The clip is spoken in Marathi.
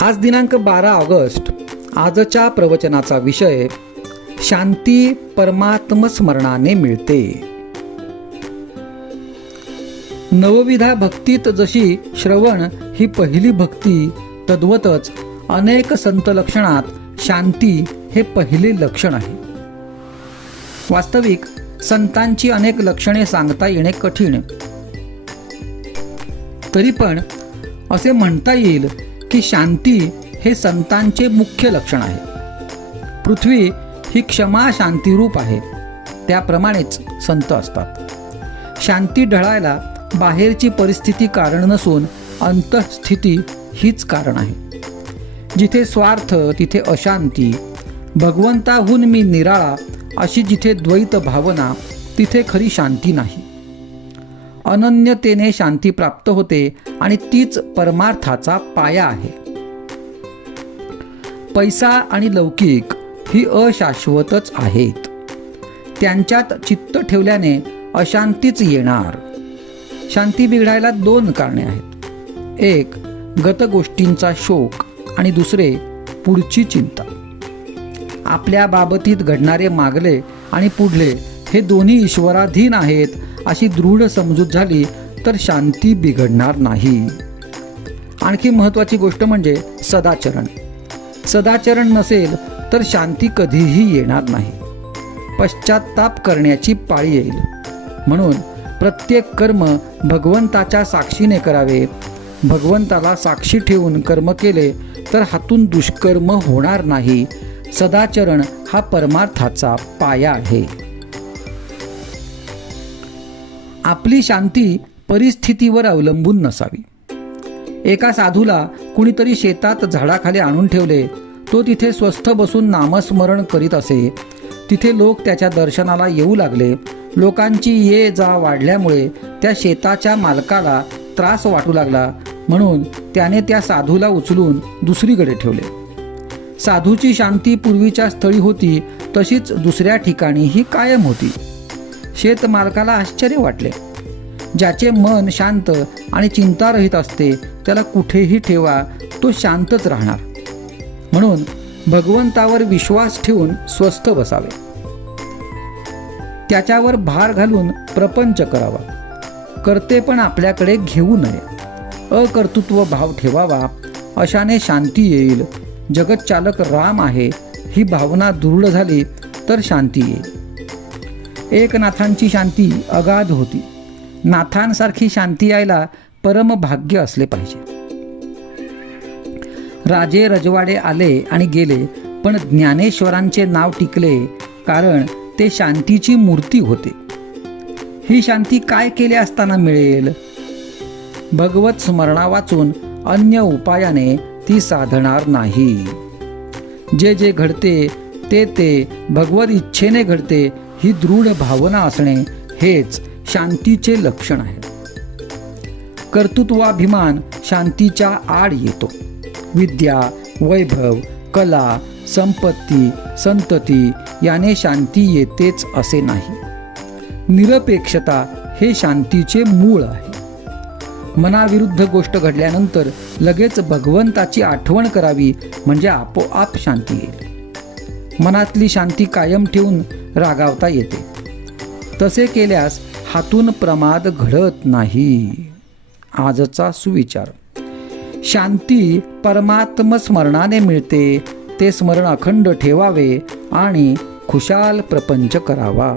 आज दिनांक 12 ऑगस्ट. आजच्या प्रवचनाचा विषय शांती परमात्मस्मरणाने मिळते. नवविधा भक्तीत जशी श्रवण ही पहिली भक्ती, तद्वतच अनेक संत लक्षणात शांती हे पहिले लक्षण आहे. वास्तविक संतांची अनेक लक्षणे सांगता येणे कठीण. तरी पण असे म्हणता येईल की शांती हे संतांचे मुख्य लक्षण आहे. पृथ्वी ही क्षमा शांतीरूप आहे, त्याप्रमाणेच संत असतात. शांती ढळायला बाहेरची परिस्थिती कारण नसून अंतःस्थिती हीच कारण आहे. जिथे स्वार्थ तिथे अशांती, भगवंताहून मी निराळा अशी जिथे द्वैत भावना तिथे खरी शांती नाही. अनन्यतेने शांती प्राप्त होते आणि तीच परमार्थाचा पाया आहे. पैसा आणि लौकिक ही अशाश्वतच आहेत. त्यांच्यात चित्त ठेवल्याने अशांतीच येणार. शांती बिघडायला दोन कारणे आहेत. एक गत गोष्टींचा शोक आणि दुसरे पुढची चिंता. आपल्या बाबतीत घडणारे मागले आणि पुढले हे दोन्ही ईश्वराधीन आहेत अशी दृढ समजूत झाली तर शांती बिघडणार नाही. आणखी महत्त्वाची गोष्ट म्हणजे सदाचरण. सदाचरण नसेल तर शांती कधीही येणार नाही. पश्चात्ताप करण्याची पाळी येईल. म्हणून प्रत्येक कर्म भगवंताच्या साक्षीने करावे. भगवंताला साक्षी ठेवून कर्म केले तर हातून दुष्कर्म होणार नाही. सदाचरण हा परमार्थाचा पाया आहे. आपली शांती परिस्थितीवर अवलंबून नसावी. एका साधूला कुणीतरी शेतात झाडाखाली आणून ठेवले. तो तिथे स्वस्थ बसून नामस्मरण करीत असे. तिथे लोक त्याच्या दर्शनाला येऊ लागले. लोकांची ये जा वाढल्यामुळे त्या शेताच्या मालकाला त्रास वाटू लागला. म्हणून त्याने त्या साधूला उचलून दुसरीकडे ठेवले. साधूची शांती पूर्वीच्या स्थळी होती तशीच दुसऱ्या ठिकाणीही कायम होती. शेतमालकाला आश्चर्य वाटले. ज्याचे मन शांत आणि चिंतारहित असते त्याला कुठेही ठेवा तो शांतच राहणार. म्हणून भगवंतावर विश्वास ठेवून स्वस्थ बसावे. त्याच्यावर भार घालून प्रपंच करावा. कर्ते पण आपल्याकडे घेऊ नये. अकर्तृत्व भाव ठेवावा. अशाने शांती येईल. जगतचालक राम आहे ही भावना दृढ झाली तर शांती येईल. एकनाथांची शांती अगाध होती. नाथांसारखी शांती यायला परम भाग्य असले पाहिजे. राजे रजवाडे आले आणि गेले पण ज्ञानेश्वरांचे नाव टिकले, कारण ते शांतीची मूर्ती होते. ही शांती काय केले असताना मिळेल? भगवत स्मरणा वाचून अन्य उपायाने ती साधणार नाही. जे जे घडते ते भगवत इच्छेने घडते ही दृढ भावना असणे हेच शांतीचे लक्षण आहे. कर्तृत्वाभिमान शांतीच्या आड येतो. विद्या, वैभव, कला, संपत्ती, संतती याने शांती येतेच असे नाही. निरपेक्षता हे शांतीचे मूळ आहे. मनाविरुद्ध गोष्ट घडल्यानंतर लगेच भगवंताची आठवण करावी म्हणजे आपोआप शांती येईल. मनातली शांती कायम ठेवून रागावता येते. तसे केल्यास हातून प्रमाद घडत नाही. आजचा सुविचार. शांती परमात्मस्मरणाने मिळते. ते स्मरण अखंड ठेवावे आणि खुशाल प्रपंच करावा.